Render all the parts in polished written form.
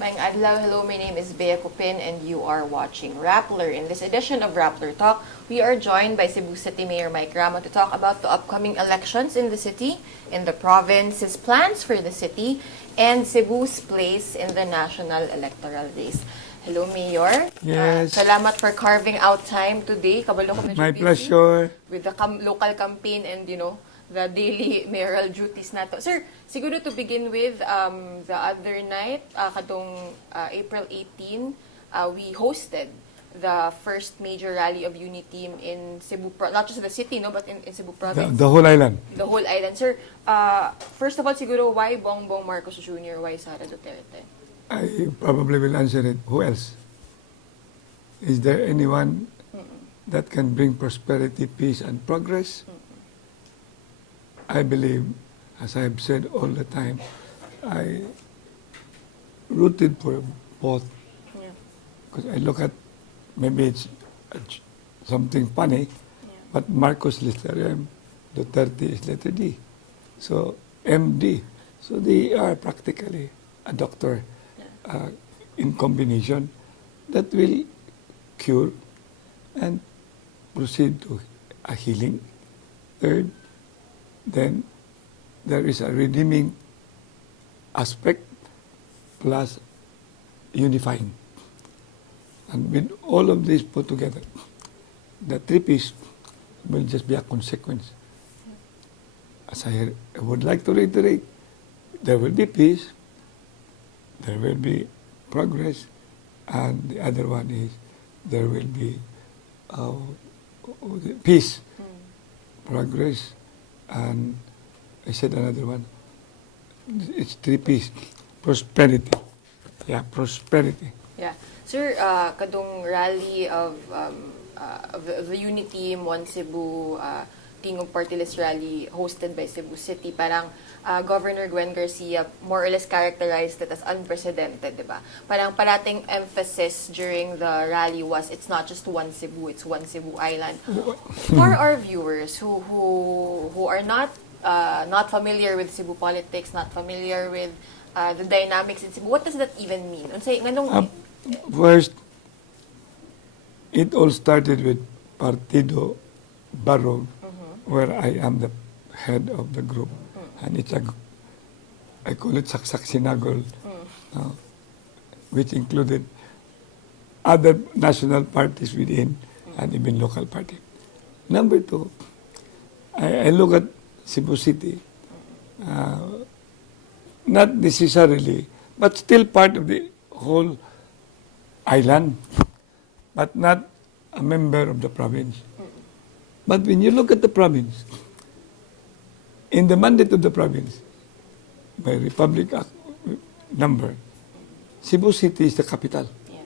Maayong adlaw. Hello, my name is Bea Cupin and you are watching Rappler. In this edition of Rappler Talk, we are joined by Cebu City Mayor Mike Rama to talk about the upcoming elections in the city, in the province, his plans for the city, and Cebu's place in the national electoral race. Hello, Mayor. Yes. Salamat for carving out time today. Kabalo ko medyo My busy pleasure. with the local campaign and, the daily mayoral duties nato. Sir, siguro to begin with, the other night, katong April 18, we hosted the first major rally of unity in Cebu, not just the city, no, but in Cebu province. The whole island. The whole island. Sir, first of all, siguro, why Bongbong Marcos Jr., why Sara Duterte? I probably will answer it. Who else? Is there anyone that can bring prosperity, peace, and progress? I believe, as I have said all the time, I rooted for both. Because I look at, maybe it's something funny, but Marcos letter M, Duterte is letter D. So, MD. So they are practically a doctor in combination that will cure and proceed to a healing. Third, then there is a redeeming aspect plus unifying. And with all of this put together, the three-piece will just be a consequence. As I would like to reiterate, there will be peace, there will be progress, and the other one is there will be peace, progress, and I said another one. It's three-piece. Prosperity. Yeah, prosperity. Yeah. Sir, kadong rally of the Unity Mon Cebu Tingog Party List rally hosted by Cebu City, parang Governor Gwen Garcia more or less characterized it as unprecedented, di ba? Parang parating emphasis during the rally was it's not just one Cebu, it's one Cebu Island. For our viewers who are not familiar with Cebu politics, not familiar with the dynamics in Cebu, what does that even mean? Unsay nganong First, it all started with Partido Barog, where I am the head of the group. And it's I call it Saksak Sinagol, which included other national parties within and even local party. Number two, I look at Cebu City, not necessarily, but still part of the whole island, but not a member of the province. But when you look at the province, in the mandate of the province, by Republic Act number, Cebu City is the capital. Yeah.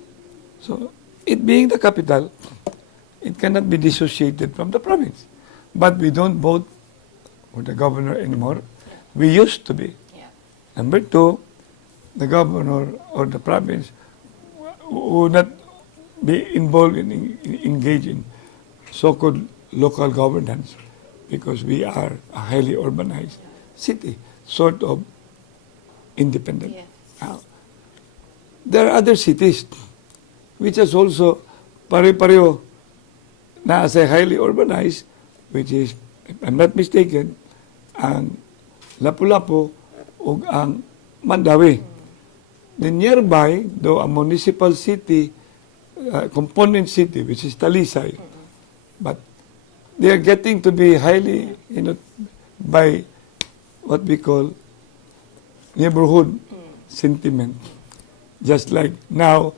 So, it being the capital, it cannot be dissociated from the province. But we don't vote for the governor anymore. We used to be. Yeah. Number two, the governor or the province would not be involved in engage in so-called local governance because we are a highly urbanized city, sort of independent. Yes. There are other cities which is also pare-pareho na as a highly urbanized, which is, if I'm not mistaken, ang Lapu-Lapu o ang Mandawi. The nearby, though a municipal city, component city, which is Talisay, but they are getting to be highly, by what we call neighborhood sentiment. Just like now,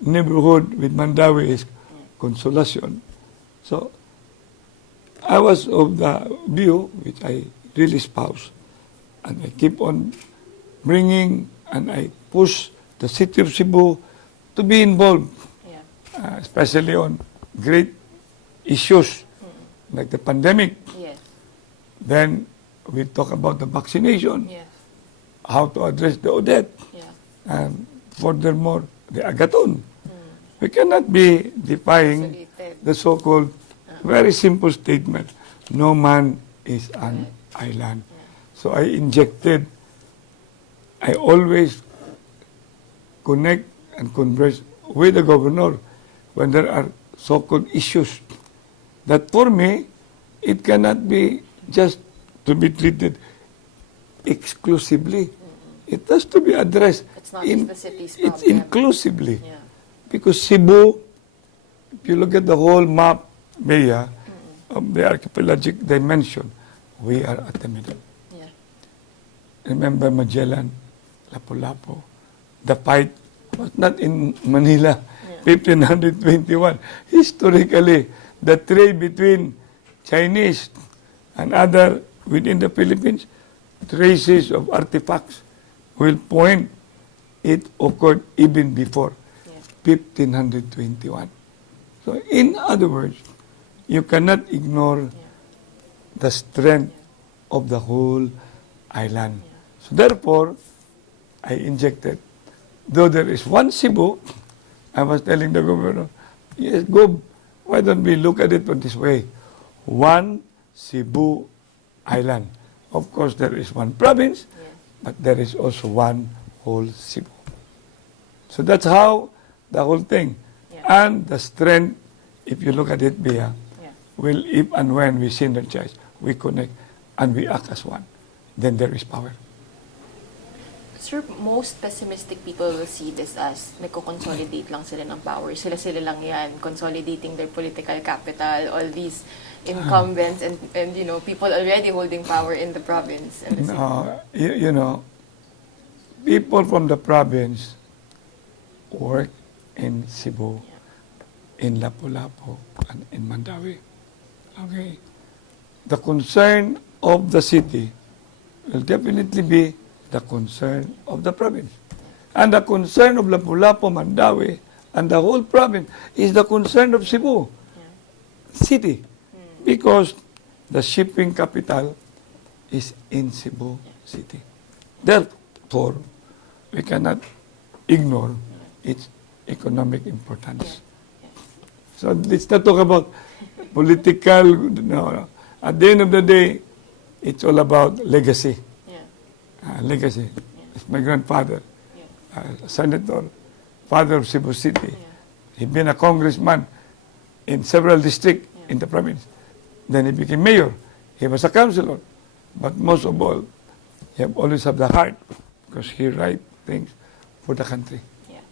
neighborhood with Mandawi is Consolacion. So, I was of the view, which I really espouse, and I keep on bringing, and I push the city of Cebu to be involved, especially on great issues like the pandemic. Yes. Then we talk about the vaccination, Yes. how to address the Odette, Yeah. and furthermore, the Agaton. We cannot be defying Isolated. the so-called very simple statement, no man is an island. So I injected, I always connect and converse with the governor when there are so-called issues. That for me, it cannot be just to be treated exclusively. It has to be addressed. It's not just the city's It's problem. inclusively. Yeah. Because Cebu, if you look at the whole map, Bea, of the archipelagic dimension, we are at the middle. Yeah. Remember Magellan, Lapu-Lapu. The fight was not in Manila, 1521. Historically, the trade between Chinese and other within the Philippines, traces of artifacts will point it occurred even before 1521. So in other words, you cannot ignore the strength of the whole island. So therefore, I injected. Though there is one Cebu, I was telling the governor, yes, go, why don't we look at it this way? One Cebu island. Of course, there is one province, but there is also one whole Cebu. So that's how the whole thing. And the strength, if you look at it, Bea, will, if and when we synergize, we connect, and we act as one, then there is power. Sir, most pessimistic people will see this as nagko-consolidate lang sila ng power. Sila-sila lang yan, consolidating their political capital, all these incumbents and you know, people already holding power in the province. And the city. No, you know, people from the province work in Cebu, in Lapu-Lapu, and in Mandawi. Okay. The concern of the city will definitely be the concern of the province. And the concern of Lapu-Lapu, Mandawi, and the whole province is the concern of Cebu city. Because the shipping capital is in Cebu city. Therefore, we cannot ignore its economic importance. So let's not talk about political, no. At the end of the day, it's all about legacy. Legacy. It's my grandfather, senator, father of Cebu City. He'd been a congressman in several districts in the province. Then he became mayor. He was a councillor. But most of all, he always have the heart because he write things for the country.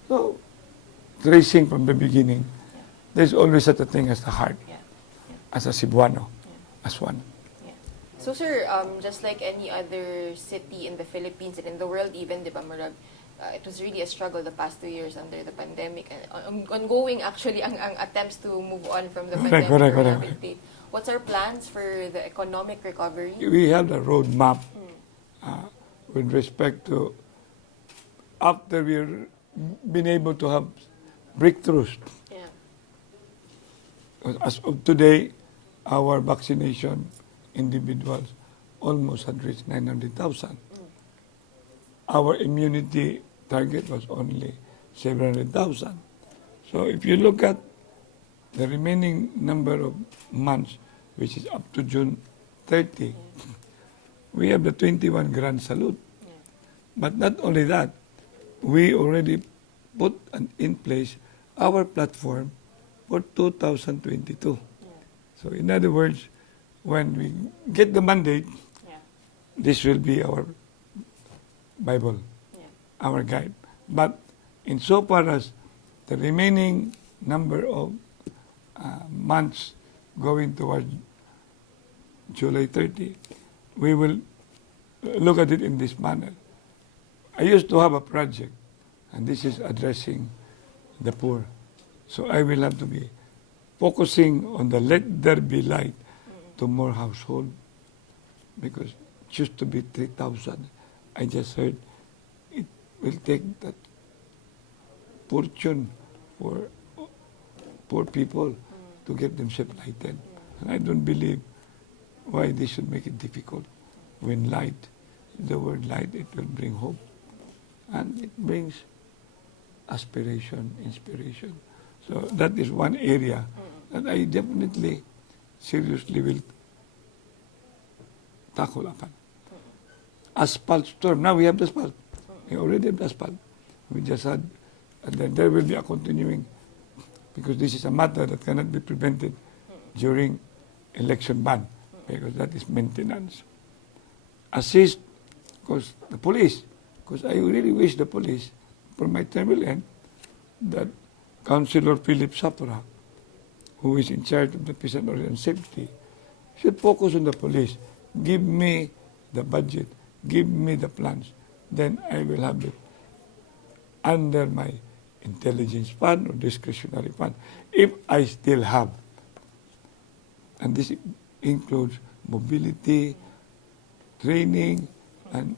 So, tracing from the beginning, there's always such a thing as the heart, as a Cebuano, as one. So sir, just like any other city in the Philippines and in the world even, di ba, Marag, it was really a struggle the past 2 years under the pandemic. And ongoing actually ang attempts to move on from the pandemic. Correct. What's our plans for the economic recovery? We have the roadmap with respect to after we've been able to have breakthroughs. As of today, our vaccination individuals almost had reached 900,000. Our immunity target was only 700,000. So if you look at the remaining number of months, which is up to June 30, we have the 21 grand salute. But not only that, we already put in place our platform for 2022. So in other words, when we get the mandate, this will be our Bible, our guide. But insofar as the remaining number of months going towards July 30, we will look at it in this manner. I used to have a project, and this is addressing the poor. So I will have to be focusing on the let there be light to more household, because it used to be 3,000. I just heard it will take that fortune for poor people to get themselves lighted. And I don't believe why they should make it difficult. When light, the word light, it will bring hope. And it brings aspiration, inspiration. So that is one area that I definitely, seriously will tackle upon. Asphalt storm. Now we have the asphalt. We already have the asphalt. We just had and then there will be a continuing, because this is a matter that cannot be prevented during election ban, because that is maintenance. Assist, because the police, because I really wish the police, for my term will end, that Councilor Philip Sapra, who is in charge of the peace and order and safety, should focus on the police. Give me the budget, give me the plans, then I will have it under my intelligence fund or discretionary fund, if I still have. And this includes mobility, training, and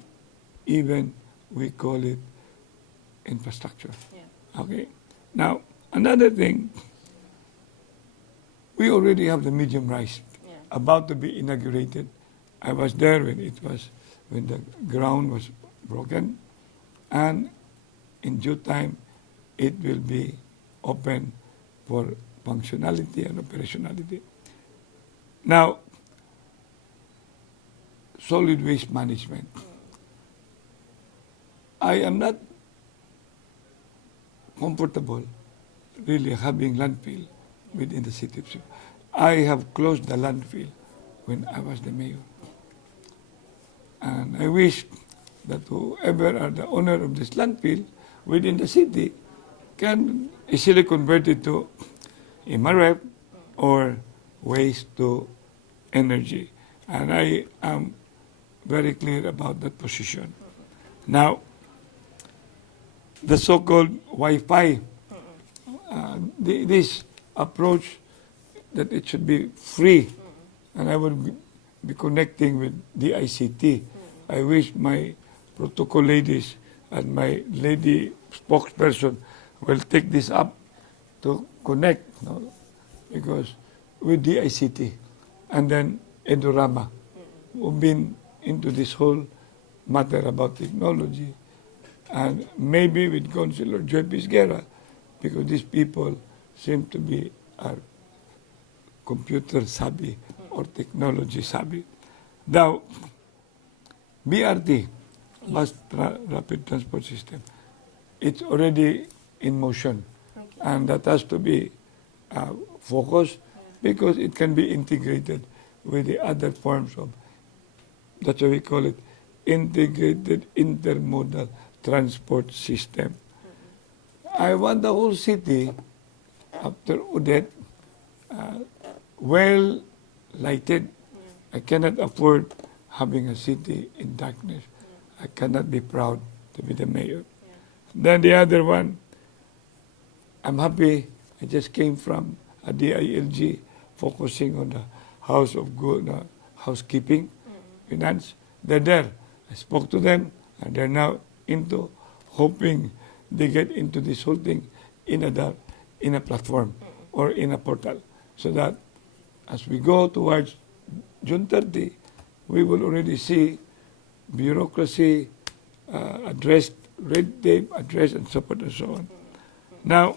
even we call it infrastructure. Yeah. Okay. Now, another thing, we already have the medium rise about to be inaugurated. I was there when the ground was broken, and in due time, it will be open for functionality and operationality. Now, solid waste management. I am not comfortable really having landfill within the city of Cebu. I have closed the landfill when I was the mayor. And I wish that whoever are the owner of this landfill within the city can easily convert it to MRF or waste to energy. And I am very clear about that position. Now, the so-called Wi-Fi, this approach that it should be free, and I will be connecting with the ICT. I wish my protocol ladies and my lady spokesperson will take this up to connect, because with the ICT, and then Rama, who've been into this whole matter about technology, and maybe with Councilor Joy Pisguera, because these people seem to be are computer savvy or technology savvy. Now, BRT, rapid transport system, it's already in motion, and that has to be focused because it can be integrated with the other forms of, that's what we call it, integrated intermodal transport system. I want the whole city, after Odette, well lighted. I cannot afford having a city in darkness. I cannot be proud to be the mayor. Then the other one, I'm happy. I just came from a DILG focusing on the house of good housekeeping, finance. They're there. I spoke to them, and they're now into hoping they get into this whole thing in a platform or in a portal, so that as we go towards June 30, we will already see bureaucracy addressed, red tape addressed, and so forth and so on. Now,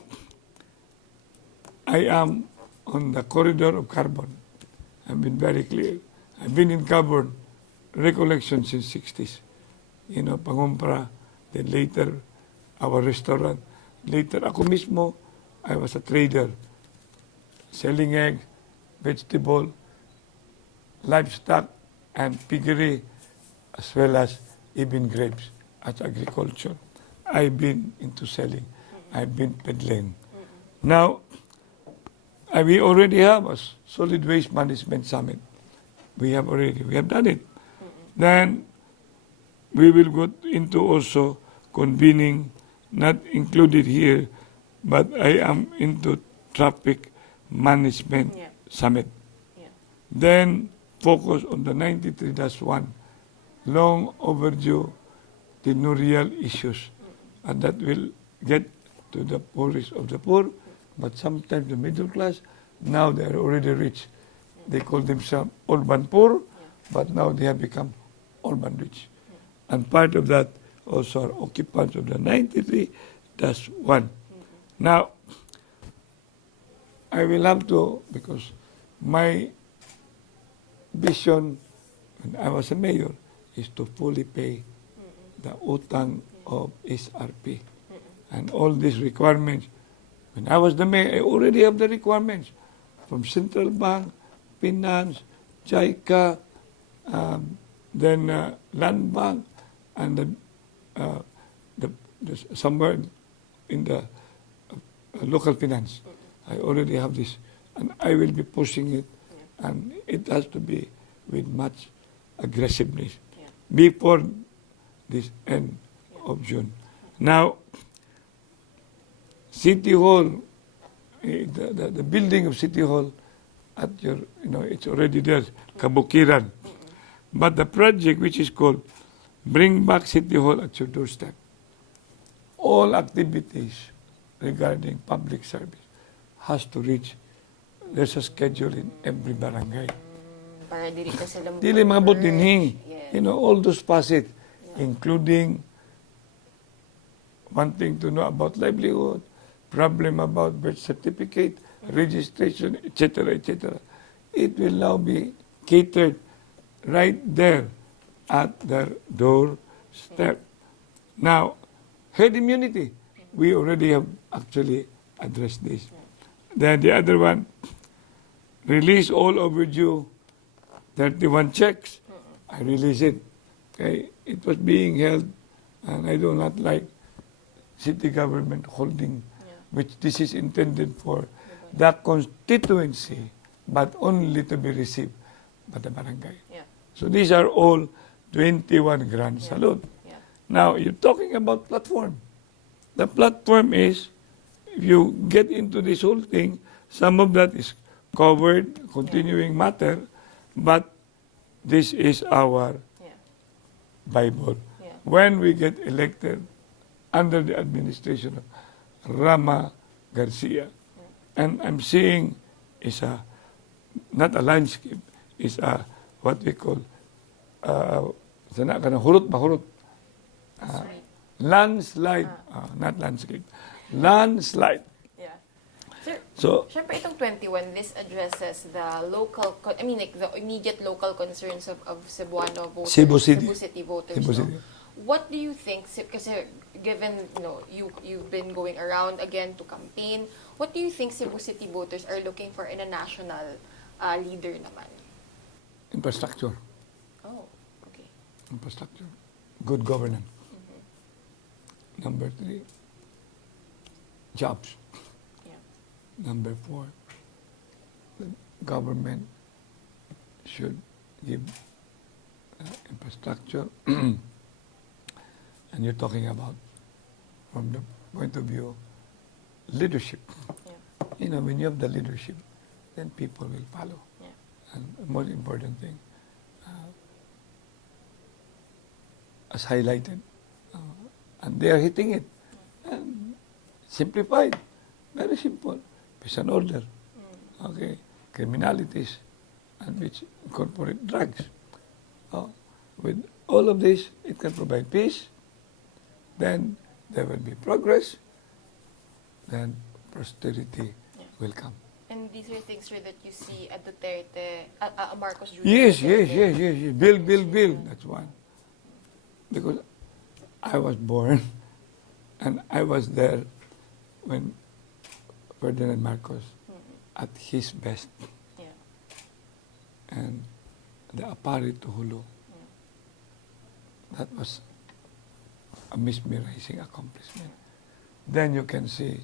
I am on the corridor of carbon. I've been very clear. I've been in carbon recollection since 60s. Pangumpra, then later our restaurant. Later, ako mismo, I was a trader, selling egg, vegetable, livestock, and piggery, as well as even grapes as agriculture. I've been into selling. I've been peddling. Now, we already have a solid waste management summit. We have done it. Then we will go into also convening, not included here, but I am into traffic management summit. Then focus on the 93-1, long overdue tenurial issues, and that will get to the poorest of the poor, but sometimes the middle class. Now they are already rich. They call themselves urban poor, but now they have become urban rich. And part of that also are occupants of the 93-1. Now, I will have to, because my vision when I was a mayor is to fully pay the utang of SRP. and all these requirements. When I was the mayor, I already have the requirements from Central Bank, Finance, JICA, then Land Bank, and uh, somewhere in the local finance. I already have this, and I will be pushing it, and it has to be with much aggressiveness before this end of June. Now, City Hall, the building of City Hall, at your, it's already there, Kabukiran. But the project which is called Bring Back City Hall at Your Doorstep, all activities regarding public service has to reach, there's a schedule in every barangay. Para dili ka sila Dili mabot dinhi. Yes. All those facets, including wanting to know about livelihood, problem about birth certificate, registration, etc., etc. It will now be catered right there at their doorstep. Now, herd immunity, we already have actually addressed this. Then the other one, release all overdue 31 checks. I release it. Okay? It was being held, and I do not like city government holding, which this is intended for the constituency, but only to be received by the barangay. Yeah. So these are all 21 grand salute. Yeah. Now, you're talking about platform. The platform is, if you get into this whole thing, some of that is covered, continuing matter, but this is our Bible. Yeah. When we get elected under the administration of Rama Garcia, and I'm seeing is not a landscape, is what we call hurot. Landslide, not landscape, landslide. Yeah. Sir, So, syempre itong 21, this addresses the the immediate local concerns of Cebuano voters, Cebu City. voters. Cebu no? City. What do you think, kasi given you've been going around again to campaign, what do you think Cebu City voters are looking for in a national leader naman? infrastructure, Oh, okay. infrastructure, good governance. Number 3, jobs. Yeah. Number 4, the government should give infrastructure. And you're talking about from the point of view leadership. Yeah. When you have the leadership, then people will follow. Yeah. And the most important thing, as highlighted, and they are hitting it. And simplified, very simple. Peace and order. Okay, criminalities, and which incorporate drugs. With all of this, it can provide peace. Then there will be progress. Then prosperity will come. And these are things that you see at Duterte, Marcos Jr. Yes. Duterte. Build. That's one. Because I was born and I was there when Ferdinand Marcos at his best. Yeah. And the Apari to Hulu. That was a mesmerizing accomplishment. Then you can see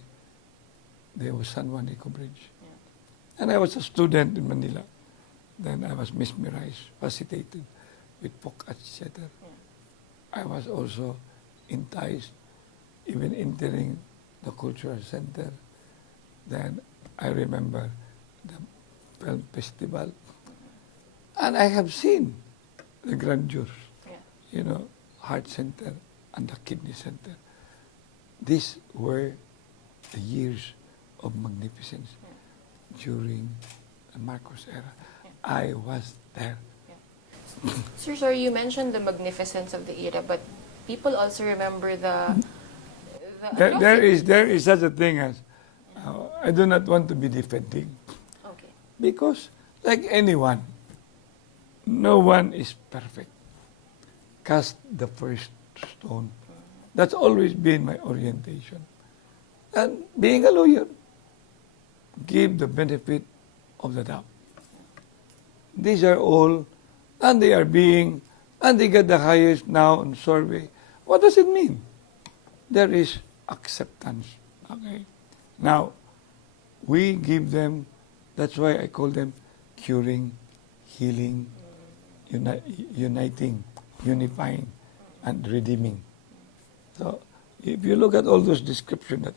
there was San Juanico Bridge. And I was a student in Manila. Then I was mesmerized, fascinated with Pocahontas Theater. I was also enticed, even entering the cultural center. Then I remember the film festival. And I have seen the grandeur, heart center and the kidney center. These were the years of magnificence during the Marcos era. I was there. Sir, sorry, you mentioned the magnificence of the era, but people also remember the There is such a thing as, I do not want to be defending. Okay. Because, like anyone, no one is perfect. Cast the first stone. That's always been my orientation. And being a lawyer, give the benefit of the doubt. These are all, and they get the highest now on survey. What does it mean? There is acceptance. Okay. Now, we give them, that's why I call them curing, healing, uniting, unifying, and redeeming. So, if you look at all those descriptions that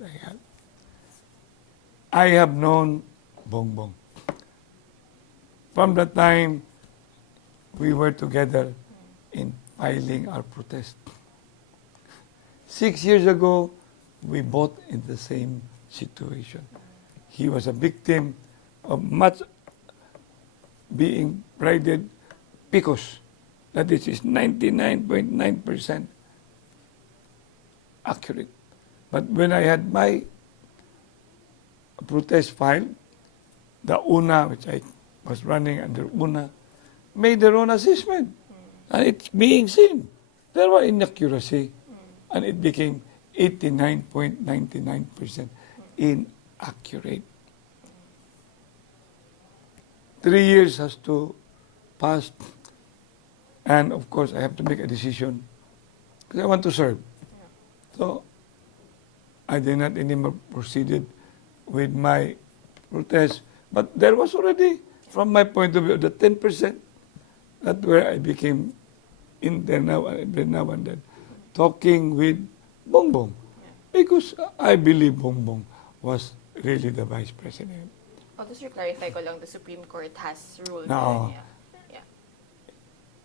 I have known Bongbong. From the time we were together in filing our protest. 6 years ago, we both in the same situation. He was a victim of much being prided because that is 99.9% accurate. But when I had my protest file, the UNA, which I was running under UNA, made their own assessment. And it's being seen. There were inaccuracy. And it became 89.99% inaccurate. 3 years has to pass. And of course, I have to make a decision because I want to serve. So, I did not anymore proceeded with my protest. But there was already, from my point of view, the 10%, that where I became in there now and then, talking with Bongbong. Because I believe Bongbong was really the Vice President. Oh, just to clarify ko lang, the Supreme Court has ruled. No. Yeah.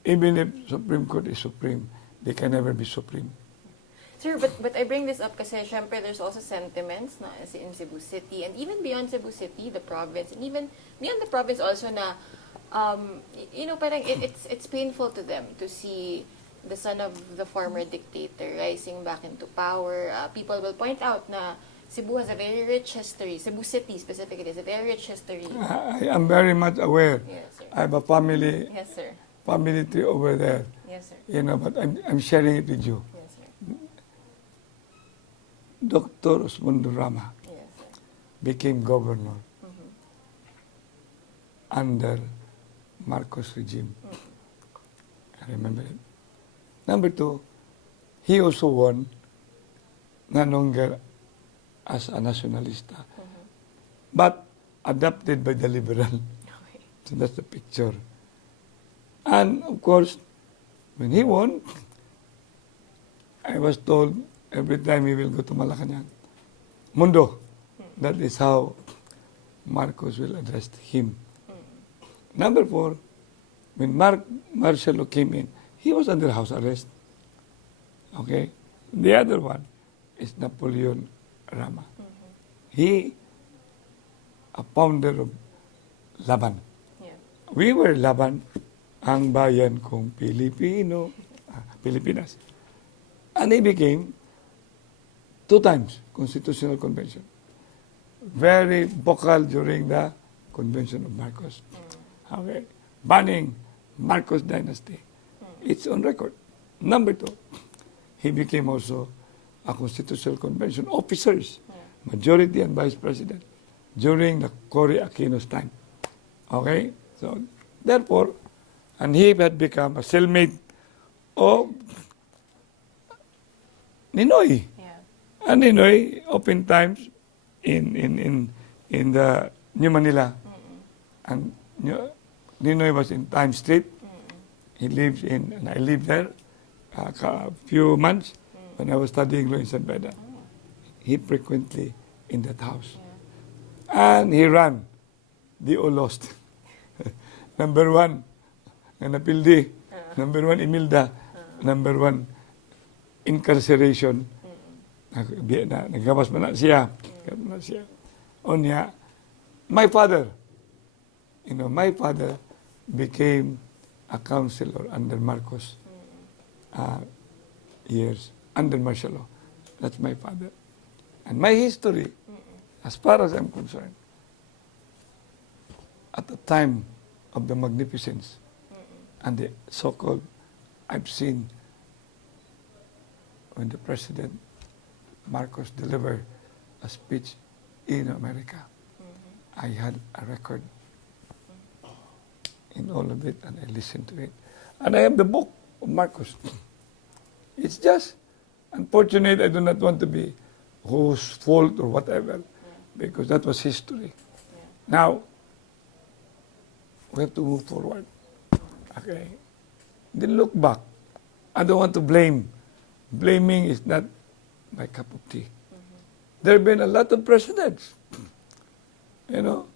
Even if Supreme Court is supreme, they can never be supreme. Sir, but I bring this up kasi syempre there's also sentiments na in Cebu City and even beyond Cebu City, the province, and even beyond the province also na parang it's painful to them to see the son of the former dictator rising back into power. People will point out na Cebu has a very rich history. Cebu City specifically has a very rich history. I am very much aware. Yes, sir. I have a family tree over there. Yes, sir. But I'm sharing it with you. Yes, sir. Dr. Rama Yes, sir. became governor under Marcos regime. I remember it. Number 2, he also won no longer as a nationalista, but adopted by the liberal. Okay. So that's the picture. And of course, when he won, I was told every time he will go to Malacanang, Mundo. That is how Marcos will address him. Number 4, when Marcelo came in, he was under house arrest. Okay? The other one is Napoleon Rama. He, a founder of Laban. Yeah. We were Laban, ang bayan kong Pilipinas. And he became 2 times Constitutional Convention. Very vocal during the Convention of Marcos. Okay. Banning Marcos dynasty. It's on record. Number 2, he became also a Constitutional Convention officers, majority and vice president, during the Cory Aquino's time. Okay? So, therefore, and he had become a cellmate of Ninoy. Yeah. And Ninoy, oftentimes, in the New Manila, and Ninoy was in Time Street. He lives in, and I lived there a few months when I was studying law in San Beda. He frequently in that house. And he ran. They all lost. Number 1, Napildi. Number 1, Imelda. Number 1, incarceration. Nagawas mo na siya. Onya, my father became a counselor under Marcos years, under martial law. That's my father. And my history, as far as I'm concerned, at the time of the magnificence and the so-called, I've seen when the President Marcos delivered a speech in America. I had a record in all of it, and I listened to it. And I have the book of Marcos. It's just unfortunate. I do not want to be whose fault or whatever, because that was history. Now, we have to move forward. Okay? Then look back. I don't want to blame. Blaming is not my cup of tea. There have been a lot of presidents, you know,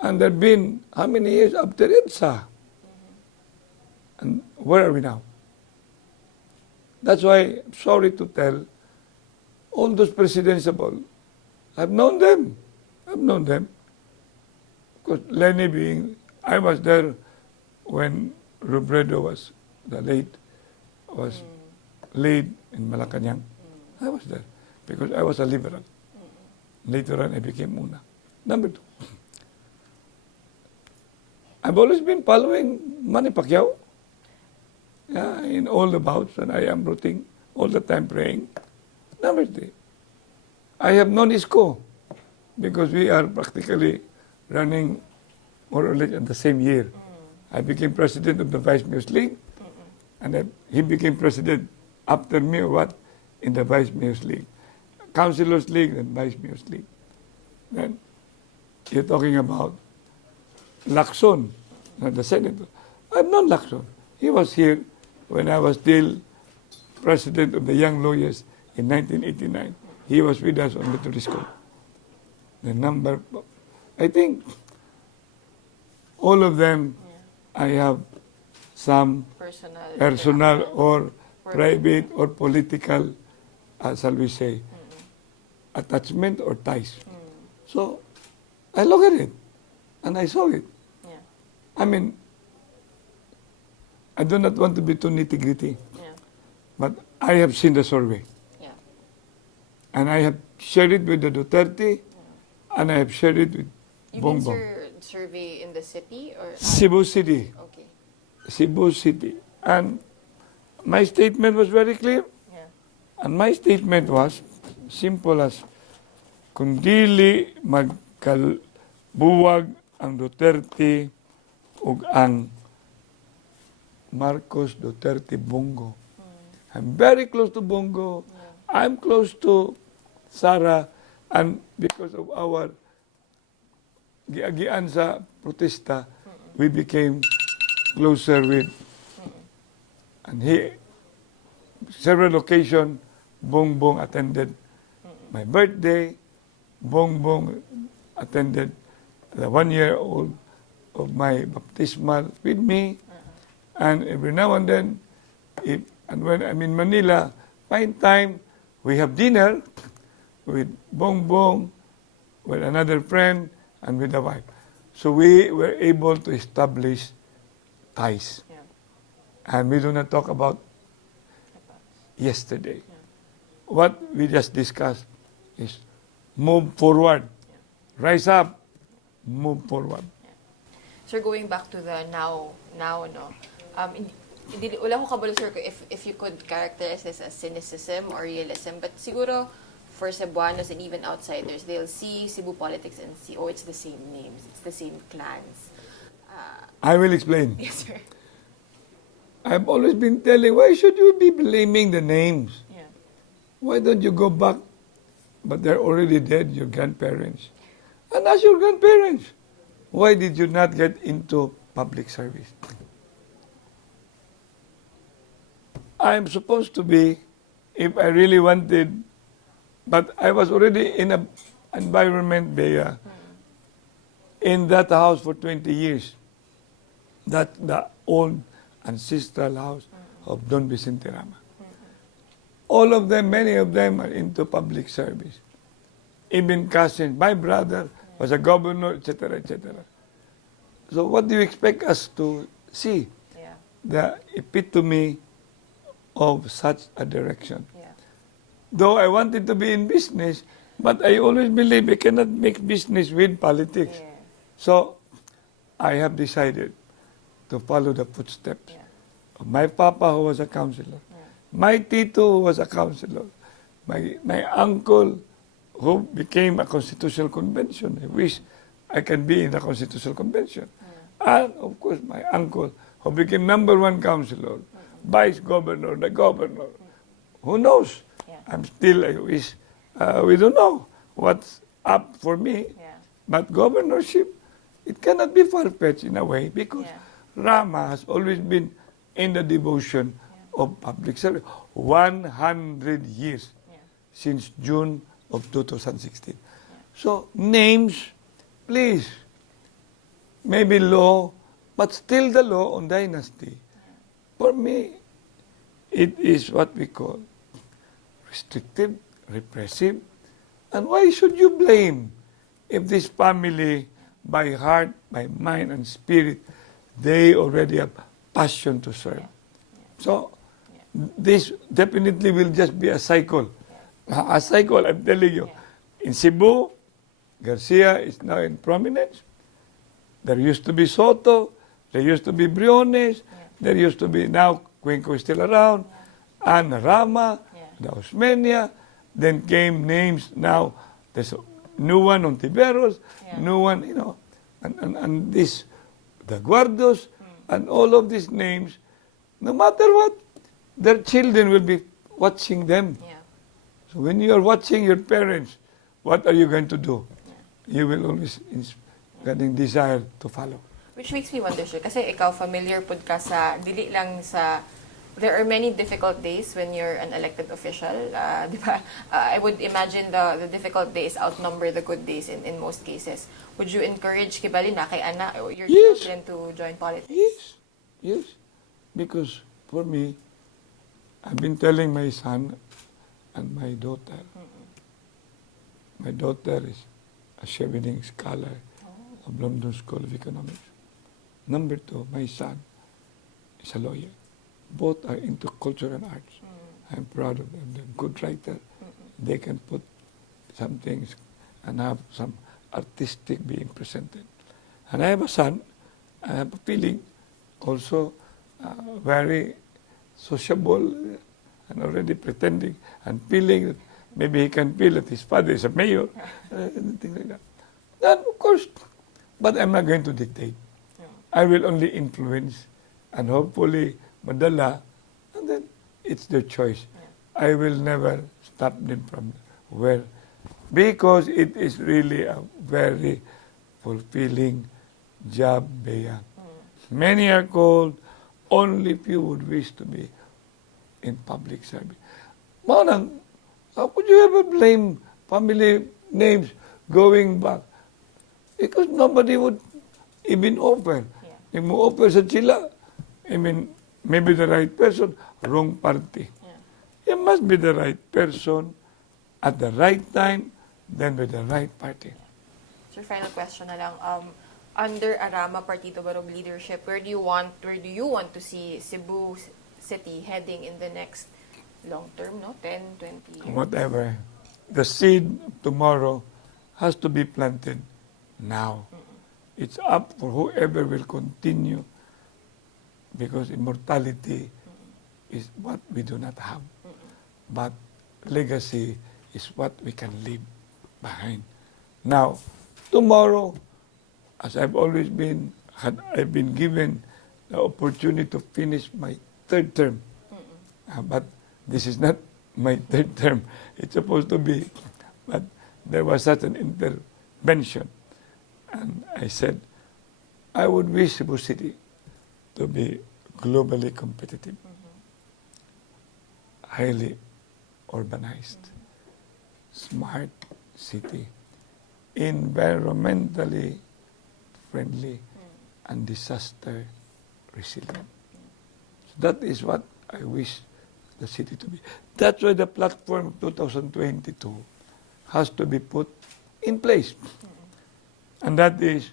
and there have been how many years after IDSA? And where are we now? That's why I'm sorry to tell all those presidents about. I've known them. I've known them. Because Lenny being, I was there when Robredo was, the late, was laid in Malacanang. I was there because I was a liberal. Later on, I became Una. Number two, I've always been following Manny Pacquiao in all the bouts, and I am rooting all the time, praying. Number three, I have known Isko because we are practically running more or less in the same year. I became president of the Vice Mayor's League, and then he became president after me or what in the Vice Mayor's League. Councilors League and Vice Mayor's League. Then you're talking about Lacson, the senator. I've known Lacson. He was here when I was still president of the Young Lawyers in 1989. He was with us on Metro School. The number, I think, all of them, I have some personal or private or political, shall we say, attachment or ties. So, I look at it, and I saw it. Yeah. I mean, I do not want to be too nitty-gritty, but I have seen the survey. Yeah. And I have shared it with the Duterte, and I have shared it with You mean, Bongbong. sir, survey in the city or Cebu City. Okay. Cebu City. And my statement was very clear. Yeah. And my statement was simple as, kung dili magkabuwag ang Duterte ug ang Marcos Duterte Bongo. I'm very close to Bongo. I'm close to Sara, and because of our giagian sa protesta, we became closer with, and he, several occasions, Bongbong attended my birthday. Bongbong attended the 1-year-old of my baptismal with me. And every now and then, and when I'm in Manila, find time, we have dinner with Bongbong, with another friend, and with the wife. So we were able to establish ties. Yeah. And we do not talk about yesterday. What we just discussed is move forward. Rise up, move forward. Sir, going back to the now, no. Wala ko kabalo, sir, if you could characterize this as cynicism or realism, but siguro for Cebuanos and even outsiders, they'll see Cebu politics and see, oh, it's the same names, it's the same clans. I will explain. Yes, sir. I've always been telling, why should you be blaming the names? Yeah. Why don't you go back? But they're already dead, your grandparents. And ask your grandparents, why did you not get into public service? I'm supposed to be, if I really wanted, but I was already in an environment there, in that house for 20 years. That the old ancestral house of Don Vicente Rama. All of them, many of them are into public service. Even cousins, my brother was a governor, etc., etc. So what do you expect us to see? Yeah. The epitome of such a direction. Yeah. Though I wanted to be in business, but I always believe I cannot make business with politics. Yeah. So I have decided to follow the footsteps of my papa, who was a counselor, my tito, who was a counselor, my uncle, who became a constitutional convention. I wish I can be in the constitutional convention. And of course, my uncle, who became number one councilor, vice governor, the governor. Who knows? Yeah. I'm still, I wish, we don't know what's up for me. Yeah. But governorship, it cannot be far-fetched in a way because Yeah. Rama has always been in the devotion of public service. 100 years Yeah. since June of 2016. So names, please, maybe law, but still the law on dynasty. For me, it is what we call restrictive, repressive. And why should you blame if this family, by heart, by mind, and spirit, they already have passion to serve? So, this definitely will just be a cycle. A cycle, I'm telling you. In Cebu, Garcia is now in prominence. There used to be Soto, there used to be Briones, there used to be, now Cuenco is still around, and Rama, the Osmeña, then came names now, there's a new one on Tiberos, new one, you know, and this, the Guardos, and all of these names, no matter what, their children will be watching them. Yeah. So when you are watching your parents, what are you going to do? You will always getting desire to follow. Which makes me wonder siya, kasi ikaw familiar pod ka sa, dili lang sa, there are many difficult days when you're an elected official, di ba? I would imagine the difficult days outnumber the good days in most cases. Would you encourage kibali na kay Ana or your Yes. children to join politics? Yes, yes. Because for me, I've been telling my son and my daughter, my daughter is a Chevening scholar of London School of Economics. Number two, my son is a lawyer. Both are into culture and arts. I'm proud of them. They're good writer. They can put some things and have some artistic being presented. And I have a son, I have a feeling, also very sociable and already pretending and feeling that maybe he can feel that his father is a mayor, and things like that. And of course, but I'm not going to dictate. I will only influence and hopefully madala, and then it's their choice. I will never stop them from where, because it is really a very fulfilling job, Bea. Many are called, only few would wish to be in public service. Manang, how could you ever blame family names going back? Because nobody would even offer. If mo offer sa sila, I mean, maybe the right person, wrong party. It must be the right person at the right time, then with the right party. So final question na lang, under a Rama Partido Barong leadership, where do you want to see Cebu City heading in the next long term, no? 10, 20 years? Whatever. The seed of tomorrow has to be planted now. It's up for whoever will continue, because immortality is what we do not have. But legacy is what we can leave behind. Now, tomorrow, as I've always been, I've been given the opportunity to finish my third term. But this is not my third term. It's supposed to be, but there was such an intervention. And I said, I would wish Cebu City to be globally competitive, highly urbanized, smart city, environmentally friendly, and disaster resilient. So that is what I wish the city to be. That's why the platform of 2022 has to be put in place. And that is,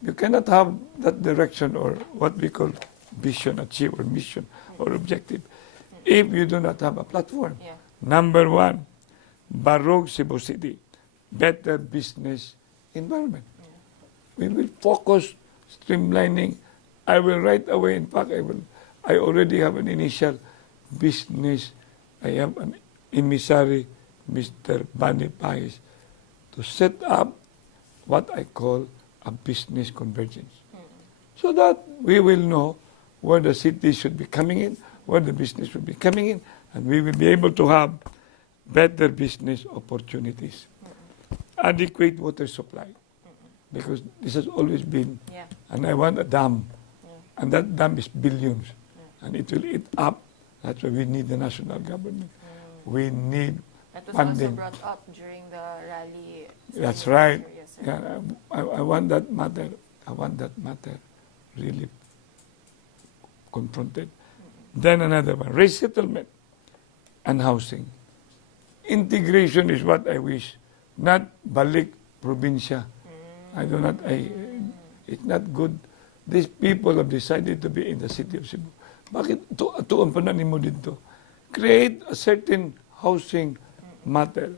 you cannot have that direction or what we call vision, achieve, or mission, or objective, if you do not have a platform. Number one, Barong Cebu City, better business environment. We will focus, streamlining. I will right away, in fact, I already have an initial business. I have an emissary Mr. Bani Pais to set up what I call a business convergence. So that we will know where the city should be coming in, where the business should be coming in, and we will be able to have better business opportunities. Adequate water supply, because this has always been, Yeah. and I want a dam, and that dam is billions, and it will eat up. That's why we need the national government. We need That was funding. also brought up during the rally. That's right. Yes, sir. Yeah, I want that matter. I want that matter really confronted. Then another one, resettlement and housing. Integration is what I wish, not balik probinsya. It's not good. These people have decided to be in the city of Cebu. Bakit ito ang pananim mo dito? Create a certain housing matter.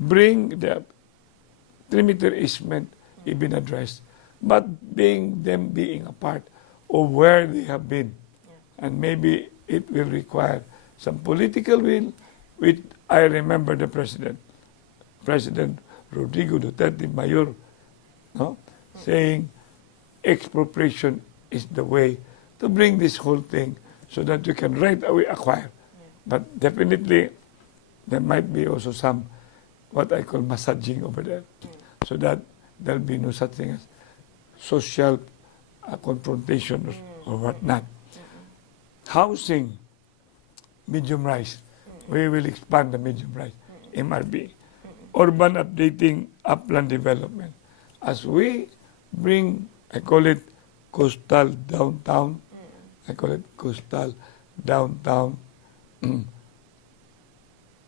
Bring the perimeter easement even addressed, but them being a part of where they have been. And maybe it will require some political will, which I remember the President Rodrigo Duterte Mayor, no, saying expropriation is the way to bring this whole thing so that you can right away acquire. But definitely, there might be also some, what I call massaging over there, so that there'll be no such thing as social confrontation or whatnot. Housing, medium rise. We will expand the medium rise, MRB. Urban updating, upland development. As we bring, I call it coastal downtown, I call it coastal downtown,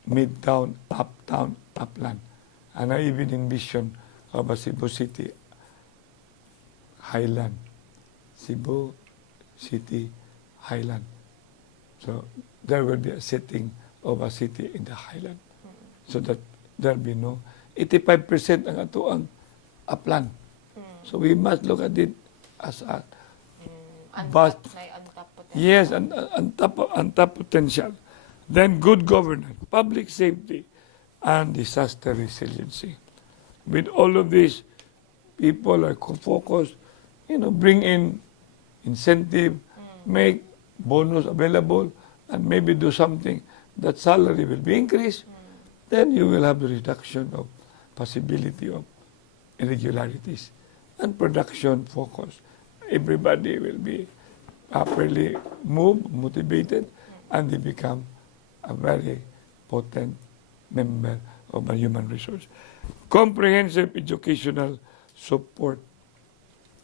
midtown, uptown, upland. And I even envision of a Cebu City highland. Cebu City highland. So there will be a setting of a city in the highland. So that there will be no 85% ang ato ang upland. So we must look at it as a vast, Untapped potential. yes, untapped potential. Then good governance, public safety, and disaster resiliency. With all of this, people are focused, bring in incentive, make bonus available, and maybe do something that salary will be increased. Then you will have the reduction of possibility of irregularities and production focus. Everybody will be properly moved, motivated, and they become a very potent member of a human resource. Comprehensive educational support.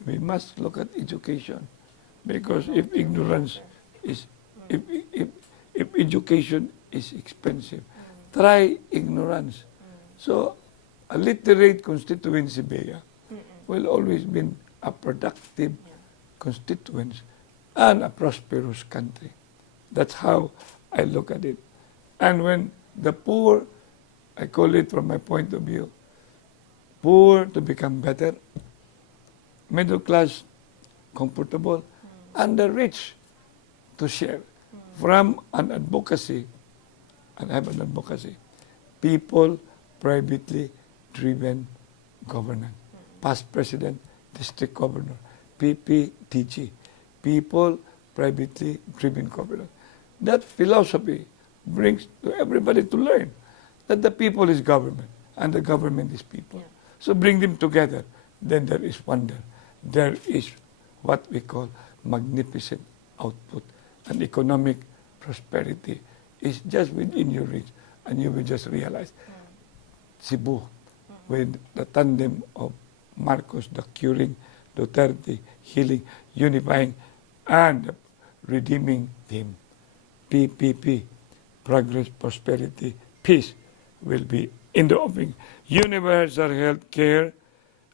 We must look at education, because if ignorance is, if education is expensive, try ignorance. So a literate constituency will always be a productive constituency and a prosperous country. That's how I look at it. And when the poor, I call it from my point of view, poor to become better, middle class comfortable, and the rich to share. From an advocacy, and I have an advocacy, people privately driven governance. Past president, district governor, PPTG, people privately driven governance. That philosophy brings to everybody to learn that the people is government and the government is people. So bring them together, then there is wonder. There is what we call magnificent output, and economic prosperity is just within your reach, and you will just realize Cebu, with the tandem of Marcos, the curing, Duterte, healing, unifying, and redeeming him. PPP, progress, prosperity, peace will be in the offing. Universal health care,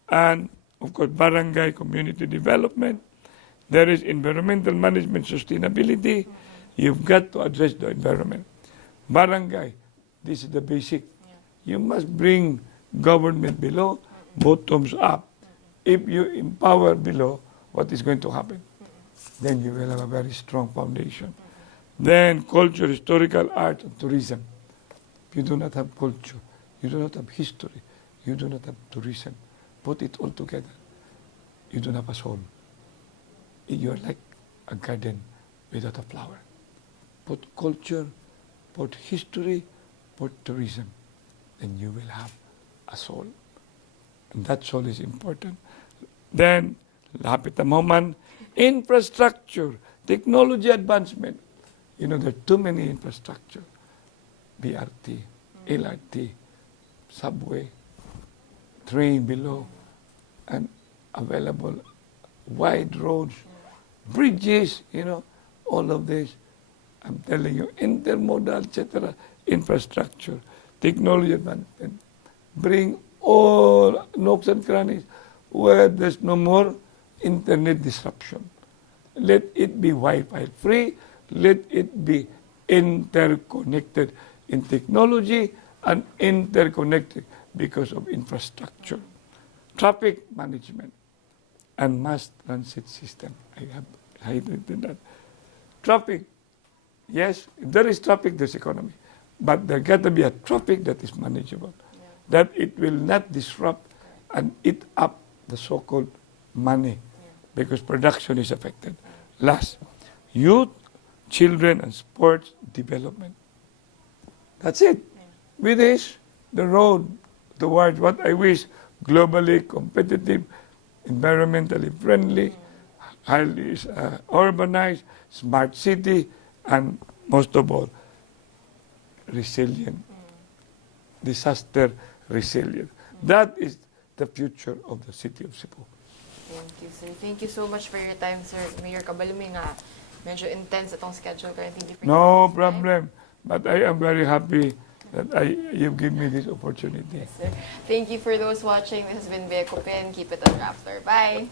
and of course, barangay community development. There is environmental management sustainability. You've got to address the environment. Barangay, this is the basic. You must bring government below, bottoms up. If you empower below, what is going to happen? Then you will have a very strong foundation. Then culture, historical art, and tourism. you do not have culture, you do not have history, you do not have tourism, put it all together, you don't have a soul. You're like a garden without a flower. Put culture, put history, put tourism, then you will have a soul. And that soul is important. Then, lapit na moment, infrastructure, technology advancement. You know, there are too many infrastructure. BRT, LRT, subway, train below, and available wide roads, bridges, all of this. I'm telling you, intermodal, etc., infrastructure, technology advancement. Bring all nooks and crannies where there's no more internet disruption. Let it be Wi-Fi free. Let it be interconnected in technology and interconnected because of infrastructure. Traffic management and mass transit system. I have highlighted that. Traffic, yes, if there is traffic, there's economy. But there got to be a traffic that is manageable, that it will not disrupt and eat up the so-called money because production is affected. Last, youth, children, and sports development. That's it. With this, the road towards what I wish, globally competitive, environmentally friendly, highly urbanized, smart city, and most of all, resilient, disaster resilient. That is the future of the city of Cebu. Thank you, sir. Thank you so much for your time, sir. Mayor Kabalumi nga, medyo intense itong schedule ko. Thank you for No your time. problem. But I am very happy that you've given me this opportunity. Yes, sir. Thank you for those watching. This has been Bea Copin. Keep it on Rappler. Bye!